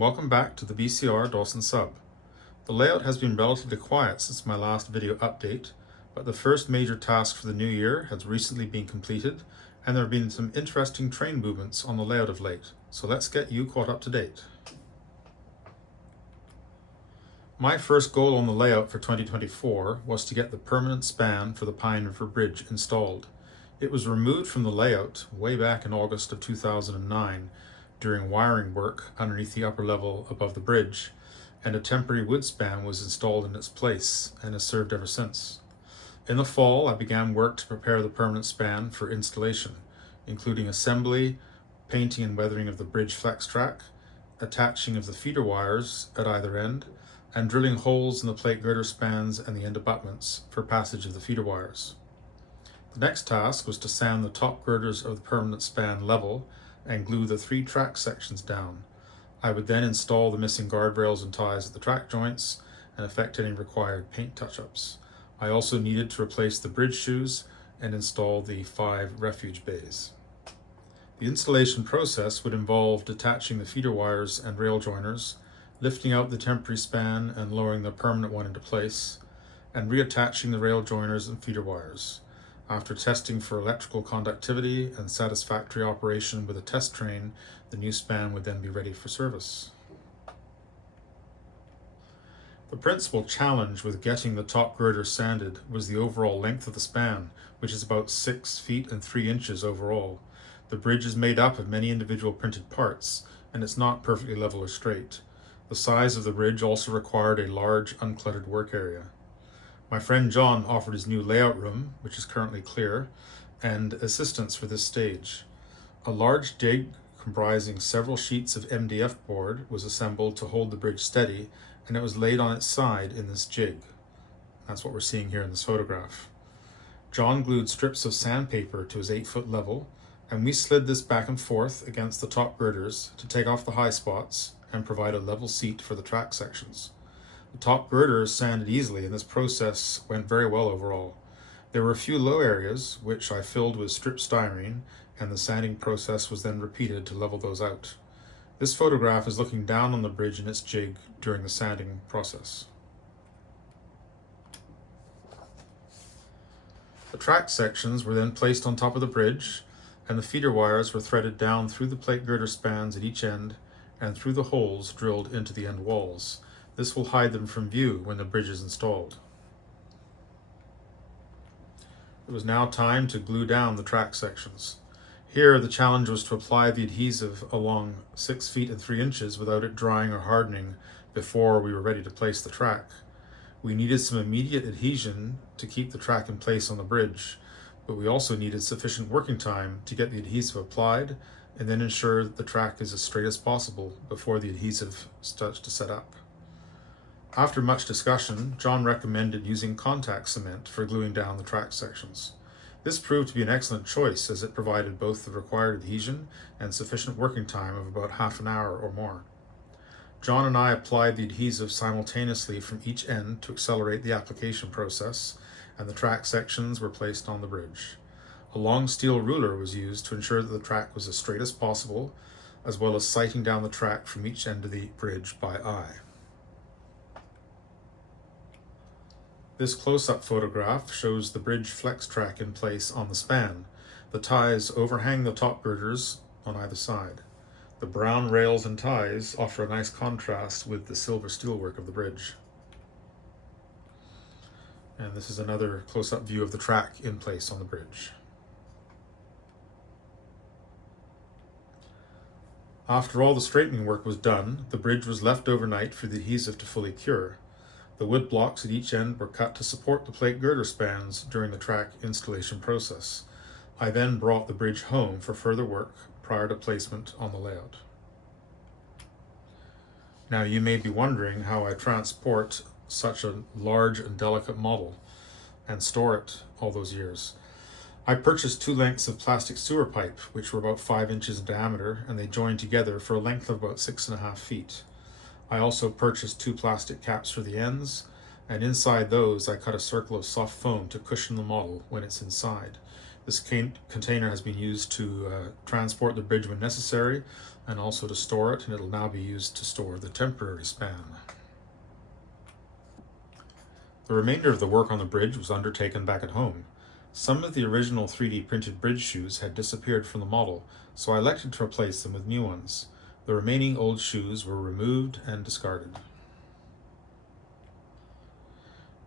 and welcome back to the BCR Dawson sub. The layout has been relatively quiet since my last video update, but the first major task for the new year has recently been completed and there have been some interesting train movements on the layout of late, so let's get you caught up to date. My first goal on the layout for 2024 was to get the permanent span for the Pine River Bridge installed. It was removed from the layout way back in August of 2009 during wiring work underneath the upper level above the bridge, and a temporary wood span was installed in its place and has served ever since. In the fall, I began work to prepare the permanent span for installation, including assembly, painting and weathering of the bridge flex track, attaching of the feeder wires at either end, and drilling holes in the plate girder spans and the end abutments for passage of the feeder wires. The next task was to sand the top girders of the permanent span level and glue the 3 track sections down. I would then install the missing guardrails and ties at the track joints and effect any required paint touch-ups. I also needed to replace the bridge shoes and install the 5 refuge bays. The installation process would involve detaching the feeder wires and rail joiners, lifting out the temporary span and lowering the permanent one into place, and reattaching the rail joiners and feeder wires. After testing for electrical conductivity and satisfactory operation with a test train, the new span would then be ready for service. The principal challenge with getting the top girder sanded was the overall length of the span, which is about 6 feet and 3 inches overall. The bridge is made up of many individual printed parts, and it's not perfectly level or straight. The size of the bridge also required a large, uncluttered work area. My friend John offered his new layout room, which is currently clear, and assistance for this stage. A large jig comprising several sheets of MDF board was assembled to hold the bridge steady, and it was laid on its side in this jig. That's what we're seeing here in this photograph. John glued strips of sandpaper to his 8-foot level, and we slid this back and forth against the top girders to take off the high spots and provide a level seat for the track sections. The top girders sanded easily, and this process went very well overall. There were a few low areas, which I filled with strip styrene, and the sanding process was then repeated to level those out. This photograph is looking down on the bridge and its jig during the sanding process. The track sections were then placed on top of the bridge, and the feeder wires were threaded down through the plate girder spans at each end and through the holes drilled into the end walls. This will hide them from view when the bridge is installed. It was now time to glue down the track sections. Here, the challenge was to apply the adhesive along 6 feet and 3 inches without it drying or hardening before we were ready to place the track. We needed some immediate adhesion to keep the track in place on the bridge, but we also needed sufficient working time to get the adhesive applied and then ensure that the track is as straight as possible before the adhesive starts to set up. After much discussion, John recommended using contact cement for gluing down the track sections. This proved to be an excellent choice as it provided both the required adhesion and sufficient working time of about half an hour or more. John and I applied the adhesive simultaneously from each end to accelerate the application process, and the track sections were placed on the bridge. A long steel ruler was used to ensure that the track was as straight as possible, as well as sighting down the track from each end of the bridge by eye. This close-up photograph shows the bridge flex track in place on the span. The ties overhang the top girders on either side. The brown rails and ties offer a nice contrast with the silver steelwork of the bridge. And this is another close-up view of the track in place on the bridge. After all the straightening work was done, the bridge was left overnight for the adhesive to fully cure. The wood blocks at each end were cut to support the plate girder spans during the track installation process. I then brought the bridge home for further work prior to placement on the layout. Now you may be wondering how I transport such a large and delicate model and store it all those years. I purchased 2 lengths of plastic sewer pipe, which were about 5 inches in diameter, and they joined together for a length of about 6.5 feet. I also purchased 2 plastic caps for the ends, and inside those I cut a circle of soft foam to cushion the model when it's inside. This container has been used to transport the bridge when necessary and also to store it, and it will now be used to store the temporary span. The remainder of the work on the bridge was undertaken back at home. Some of the original 3D printed bridge shoes had disappeared from the model, so I elected to replace them with new ones. The remaining old shoes were removed and discarded.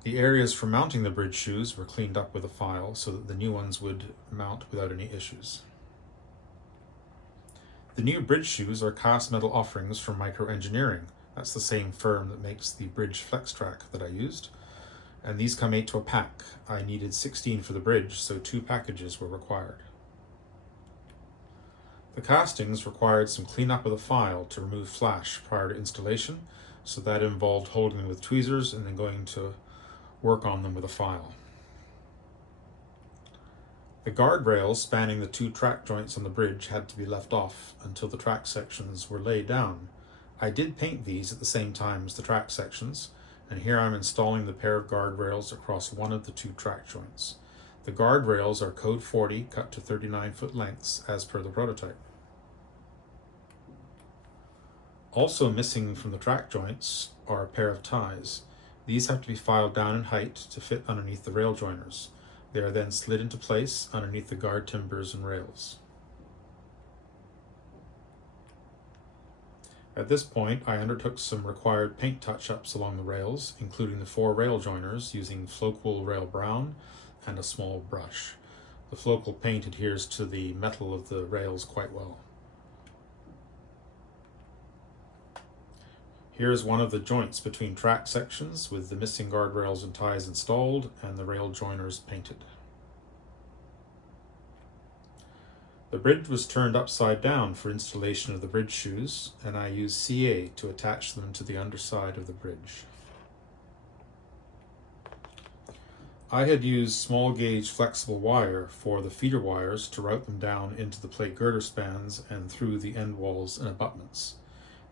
The areas for mounting the bridge shoes were cleaned up with a file so that the new ones would mount without any issues. The new bridge shoes are cast metal offerings from Micro Engineering. That's the same firm that makes the bridge flex track that I used. And these come 8 to a pack. I needed 16 for the bridge, so 2 packages were required. The castings required some cleanup with a file to remove flash prior to installation, so that involved holding them with tweezers and then going to work on them with a file. The guardrails spanning the 2 track joints on the bridge had to be left off until the track sections were laid down. I did paint these at the same time as the track sections, and here I'm installing the pair of guardrails across one of the 2 track joints. The guardrails are code 40 cut to 39-foot lengths as per the prototype. Also missing from the track joints are a pair of ties. These have to be filed down in height to fit underneath the rail joiners. They are then slid into place underneath the guard timbers and rails. At this point, I undertook some required paint touch-ups along the rails, including the 4 rail joiners using Flowcool Rail Brown and a small brush. The Flowcool paint adheres to the metal of the rails quite well. Here is one of the joints between track sections with the missing guardrails and ties installed and the rail joiners painted. The bridge was turned upside down for installation of the bridge shoes, and I used CA to attach them to the underside of the bridge. I had used small gauge flexible wire for the feeder wires to route them down into the plate girder spans and through the end walls and abutments.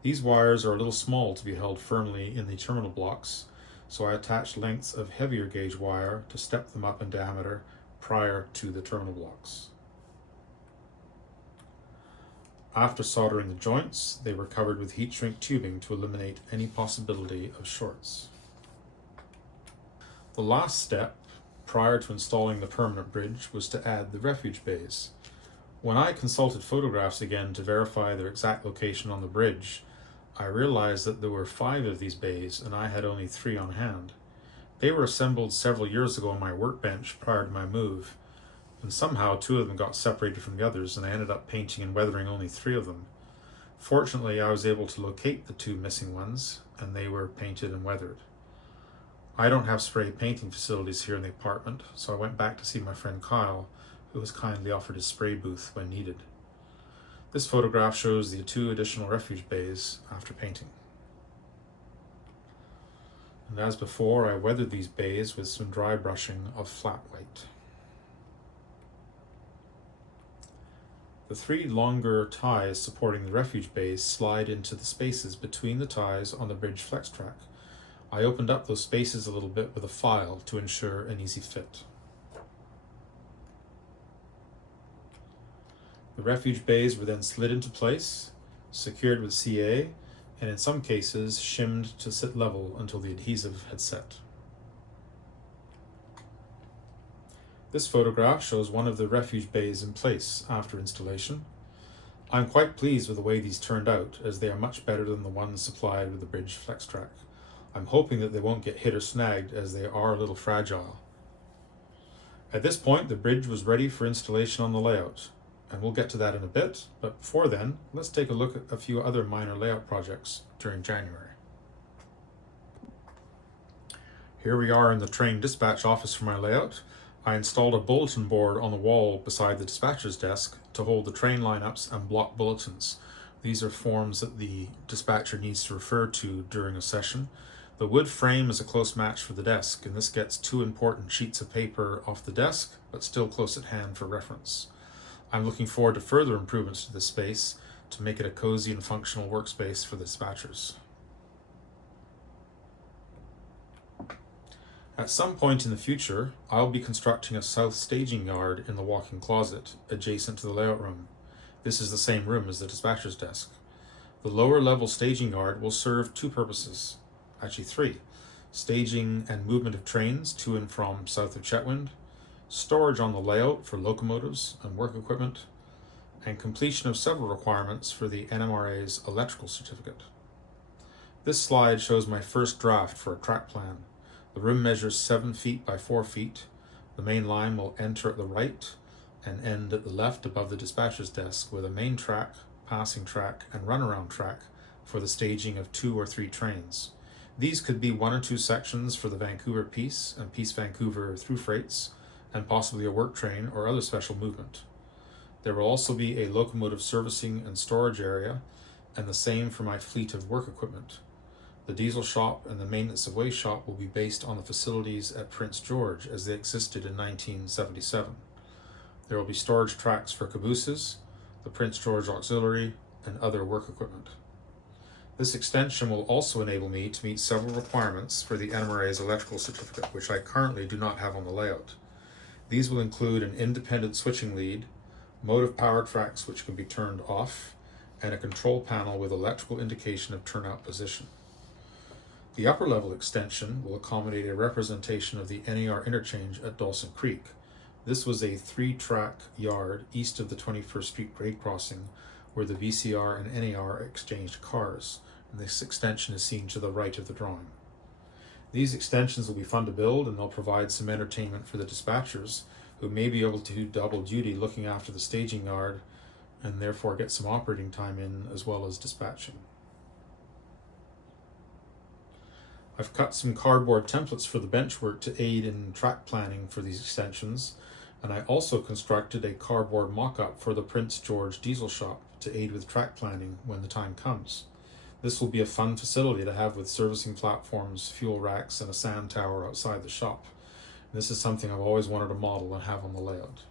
These wires are a little small to be held firmly in the terminal blocks, so I attached lengths of heavier gauge wire to step them up in diameter prior to the terminal blocks. After soldering the joints, they were covered with heat shrink tubing to eliminate any possibility of shorts. The last step, prior to installing the permanent bridge, was to add the refuge bays. When I consulted photographs again to verify their exact location on the bridge, I realized that there were 5 of these bays and I had only 3 on hand. They were assembled several years ago on my workbench prior to my move, and somehow 2 of them got separated from the others and I ended up painting and weathering only 3 of them. Fortunately, I was able to locate the 2 missing ones and they were painted and weathered. I don't have spray painting facilities here in the apartment, so I went back to see my friend Kyle, who has kindly offered his spray booth when needed. This photograph shows the 2 additional refuge bays after painting. And as before, I weathered these bays with some dry brushing of flat white. The 3 longer ties supporting the refuge bays slide into the spaces between the ties on the bridge flex track. I opened up those spaces a little bit with a file to ensure an easy fit. The refuge bays were then slid into place, secured with CA, and in some cases shimmed to sit level until the adhesive had set. This photograph shows one of the refuge bays in place after installation. I'm quite pleased with the way these turned out, as they are much better than the ones supplied with the bridge flex track. I'm hoping that they won't get hit or snagged, as they are a little fragile. At this point, the bridge was ready for installation on the layout, and we'll get to that in a bit, but before then, let's take a look at a few other minor layout projects during January. Here we are in the train dispatch office for my layout. I installed a bulletin board on the wall beside the dispatcher's desk to hold the train lineups and block bulletins. These are forms that the dispatcher needs to refer to during a session. The wood frame is a close match for the desk, and this gets 2 important sheets of paper off the desk, but still close at hand for reference. I'm looking forward to further improvements to this space to make it a cozy and functional workspace for the dispatchers. At some point in the future, I'll be constructing a south staging yard in the walk-in closet adjacent to the layout room. This is the same room as the dispatcher's desk. The lower level staging yard will serve two purposes, actually three: staging and movement of trains to and from south of Chetwynd, storage on the layout for locomotives and work equipment, and completion of several requirements for the NMRA's electrical certificate. This slide shows my first draft for a track plan. The room measures 7 feet by 4 feet. The main line will enter at the right and end at the left above the dispatcher's desk, with a main track, passing track, and runaround track for the staging of 2 or 3 trains. These could be 1 or 2 sections for the Vancouver Peace and Peace Vancouver through freights, and possibly a work train or other special movement. There will also be a locomotive servicing and storage area, and the same for my fleet of work equipment. The diesel shop and the maintenance of way shop will be based on the facilities at Prince George as they existed in 1977. There will be storage tracks for cabooses, the Prince George Auxiliary, and other work equipment. This extension will also enable me to meet several requirements for the NMRA's electrical certificate, which I currently do not have on the layout. These will include an independent switching lead, motive power tracks which can be turned off, and a control panel with electrical indication of turnout position. The upper level extension will accommodate a representation of the NER interchange at Dawson Creek. This was a 3-track yard east of the 21st Street grade crossing where the VCR and NER exchanged cars, and this extension is seen to the right of the drawing. These extensions will be fun to build, and they'll provide some entertainment for the dispatchers, who may be able to do double duty looking after the staging yard and therefore get some operating time in as well as dispatching. I've cut some cardboard templates for the benchwork to aid in track planning for these extensions, and I also constructed a cardboard mock-up for the Prince George diesel shop to aid with track planning when the time comes. This will be a fun facility to have with servicing platforms, fuel racks, and a sand tower outside the shop. This is something I've always wanted to model and have on the layout.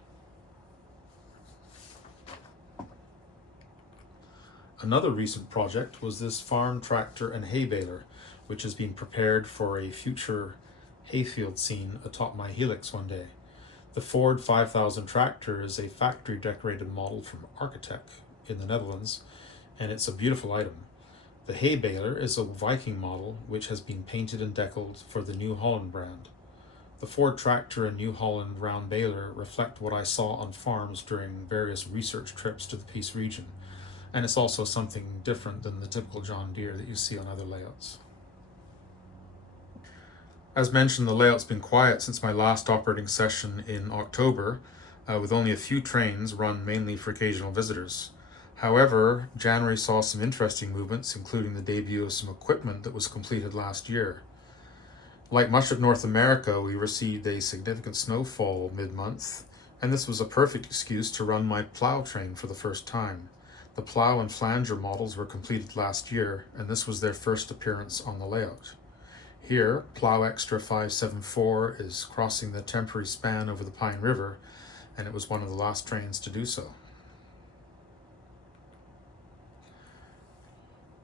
Another recent project was this farm tractor and hay baler, which is being prepared for a future hayfield scene atop my helix one day. The Ford 5000 tractor is a factory decorated model from Architect in the Netherlands, and it's a beautiful item. The hay baler is a Viking model which has been painted and deckled for the New Holland brand. The Ford tractor and New Holland round baler reflect what I saw on farms during various research trips to the Peace region, and it's also something different than the typical John Deere that you see on other layouts. As mentioned, the layout's been quiet since my last operating session in October, with only a few trains run mainly for occasional visitors. However, January saw some interesting movements, including the debut of some equipment that was completed last year. Like much of North America, we received a significant snowfall mid-month, and this was a perfect excuse to run my plow train for the first time. The plow and flanger models were completed last year, and this was their first appearance on the layout. Here, Plow Extra 574 is crossing the temporary span over the Pine River, and it was one of the last trains to do so.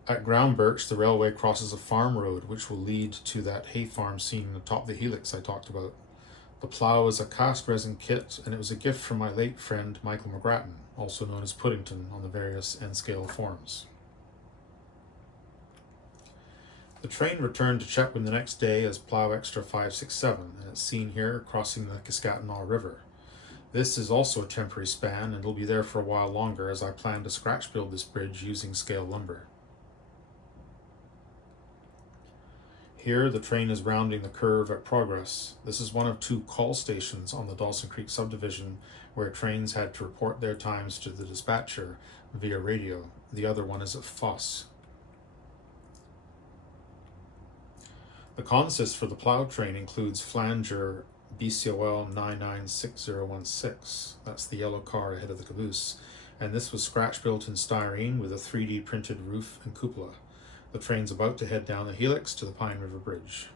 At Ground Birch, the railway crosses a farm road which will lead to that hay farm seen atop the helix I talked about. The plow is a cast resin kit, and it was a gift from my late friend Michael McGrattan, also known as Puddington on the various N-scale forums. The train returned to Chetwynd the next day as Plow Extra 567, and it's seen here crossing the Kaskatinaw River. This is also a temporary span, and it'll be there for a while longer as I plan to scratch build this bridge using scale lumber. Here, the train is rounding the curve at Progress. This is one of 2 call stations on the Dawson Creek subdivision where trains had to report their times to the dispatcher via radio. The other one is at Foss. The consist for the plow train includes flanger BCOL 996016. That's the yellow car ahead of the caboose. And this was scratch built in styrene with a 3D printed roof and cupola. The train's about to head down the helix to the Pine River Bridge.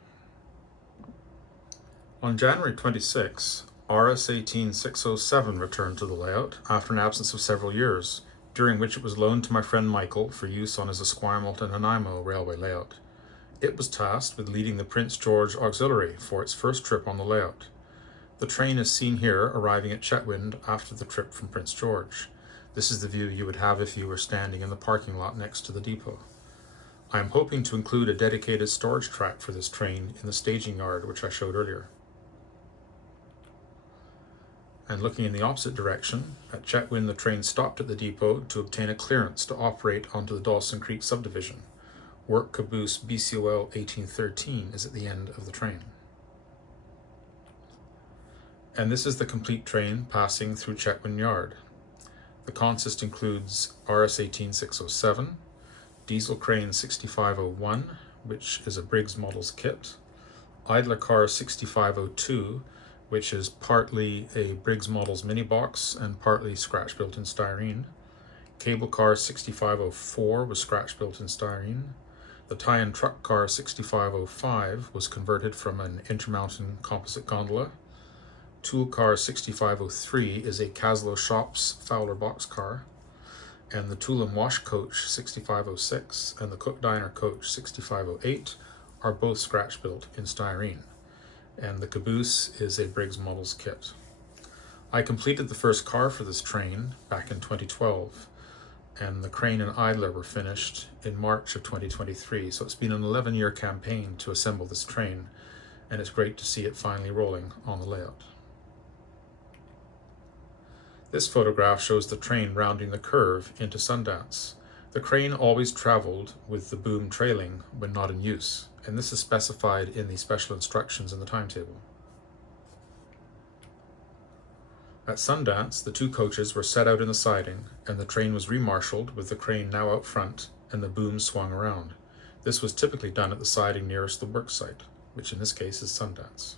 On January 26, RS 18607 returned to the layout after an absence of several years, during which it was loaned to my friend Michael for use on his Esquimalt and Nanaimo railway layout. It was tasked with leading the Prince George Auxiliary for its first trip on the layout. The train is seen here arriving at Chetwynd after the trip from Prince George. This is the view you would have if you were standing in the parking lot next to the depot. I am hoping to include a dedicated storage track for this train in the staging yard, which I showed earlier. And looking in the opposite direction, at Chetwynd the train stopped at the depot to obtain a clearance to operate onto the Dawson Creek subdivision. Work caboose BCOL 1813 is at the end of the train. And this is the complete train passing through Chetwynd Yard. The consist includes RS 18607, diesel crane 6501, which is a Briggs Models kit, idler car 6502, which is partly a Briggs Models mini box and partly scratch built in styrene, cable car 6504 was scratch built in styrene, the tie-in truck car 6505 was converted from an intermountain composite gondola, tool car 6503 is a Caslow Shops Fowler boxcar, and the tool and wash coach 6506 and the cook diner coach 6508 are both scratch built in styrene, and the caboose is a Briggs Models kit. I completed the first car for this train back in 2012, and the crane and idler were finished in March of 2023, so it's been an 11-year campaign to assemble this train, and it's great to see it finally rolling on the layout. This photograph shows the train rounding the curve into Sundance. The crane always traveled with the boom trailing when not in use, and this is specified in the special instructions in the timetable. At Sundance, the two coaches were set out in the siding, and the train was remarshalled with the crane now out front and the boom swung around. This was typically done at the siding nearest the work site, which in this case is Sundance.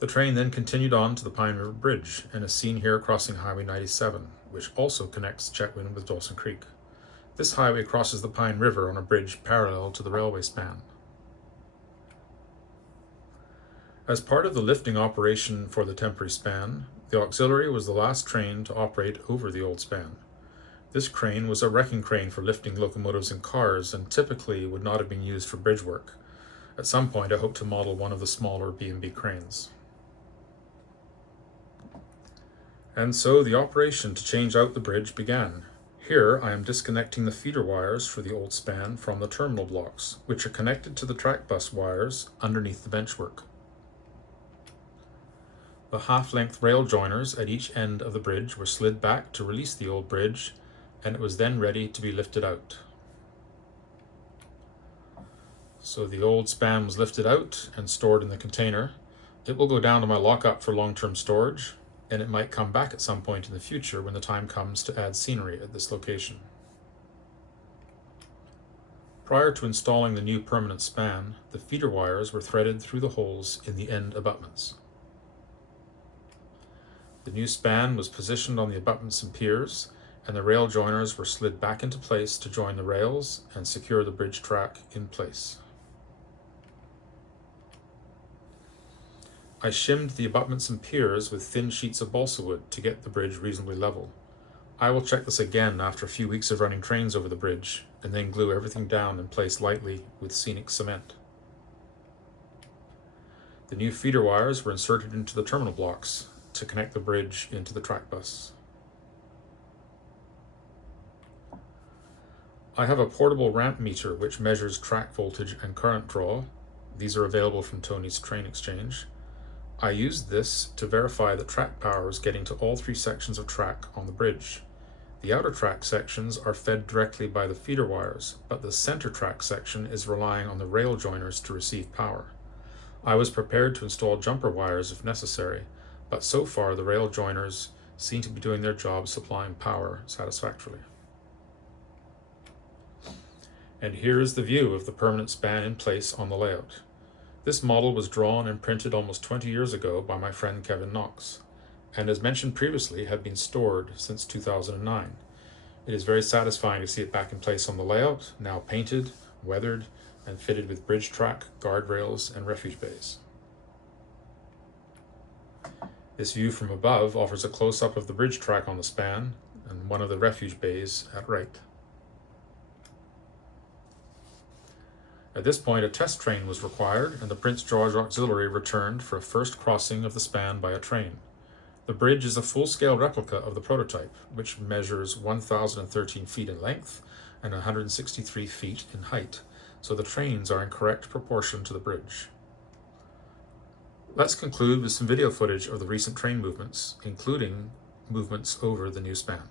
The train then continued on to the Pine River Bridge and is seen here crossing Highway 97, which also connects Chetwynd with Dawson Creek. This highway crosses the Pine River on a bridge parallel to the railway span. As part of the lifting operation for the temporary span, the auxiliary was the last train to operate over the old span. This crane was a wrecking crane for lifting locomotives and cars and typically would not have been used for bridge work. At some point I hope to model one of the smaller B&B cranes. And so the operation to change out the bridge began. Here I am disconnecting the feeder wires for the old span from the terminal blocks, which are connected to the track bus wires underneath the benchwork. The half-length rail joiners at each end of the bridge were slid back to release the old bridge, and it was then ready to be lifted out. So the old span was lifted out and stored in the container. It will go down to my lockup for long-term storage, and it might come back at some point in the future when the time comes to add scenery at this location. Prior to installing the new permanent span, the feeder wires were threaded through the holes in the end abutments. The new span was positioned on the abutments and piers, and the rail joiners were slid back into place to join the rails and secure the bridge track in place. I shimmed the abutments and piers with thin sheets of balsa wood to get the bridge reasonably level. I will check this again after a few weeks of running trains over the bridge, and then glue everything down and place lightly with Scenic cement. The new feeder wires were inserted into the terminal blocks to connect the bridge into the track bus. I have a portable ramp meter which measures track voltage and current draw. These are available from Tony's Train Exchange. I used this to verify that track power is getting to all three sections of track on the bridge. The outer track sections are fed directly by the feeder wires, but the center track section is relying on the rail joiners to receive power. I was prepared to install jumper wires if necessary, but so far the rail joiners seem to be doing their job supplying power satisfactorily. And here is the view of the permanent span in place on the layout. This model was drawn and printed almost 20 years ago by my friend Kevin Knox, and as mentioned previously, had been stored since 2009. It is very satisfying to see it back in place on the layout, now painted, weathered, and fitted with bridge track, guardrails, and refuge bays. This view from above offers a close-up of the bridge track on the span and one of the refuge bays at right. At this point, a test train was required, and the Prince George Auxiliary returned for a first crossing of the span by a train. The bridge is a full-scale replica of the prototype, which measures 1,013 feet in length and 163 feet in height, so the trains are in correct proportion to the bridge. Let's conclude with some video footage of the recent train movements, including movements over the new span.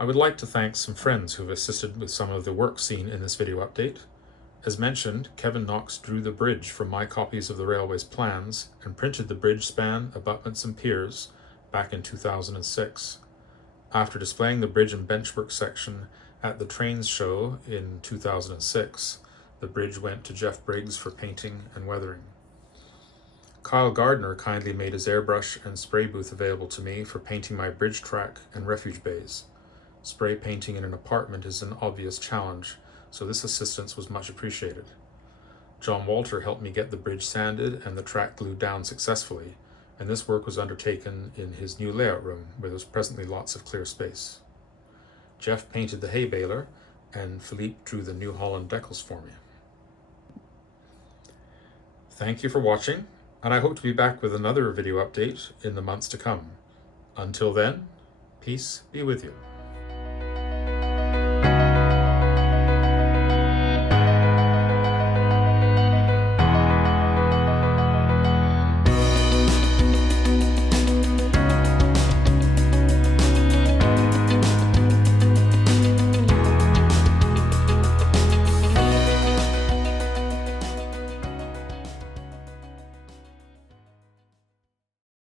I would like to thank some friends who have assisted with some of the work seen in this video update. As mentioned, Kevin Knox drew the bridge from my copies of the railway's plans and printed the bridge span, abutments and piers back in 2006. After displaying the bridge and benchwork section at the Trains show in 2006, the bridge went to Jeff Briggs for painting and weathering. Kyle Gardner kindly made his airbrush and spray booth available to me for painting my bridge track and refuge bays. Spray painting in an apartment is an obvious challenge, so this assistance was much appreciated. John Walter helped me get the bridge sanded and the track glued down successfully, and this work was undertaken in his new layout room, where there's presently lots of clear space. Jeff painted the hay baler, and Philippe drew the New Holland decals for me. Thank you for watching, and I hope to be back with another video update in the months to come. Until then, peace be with you.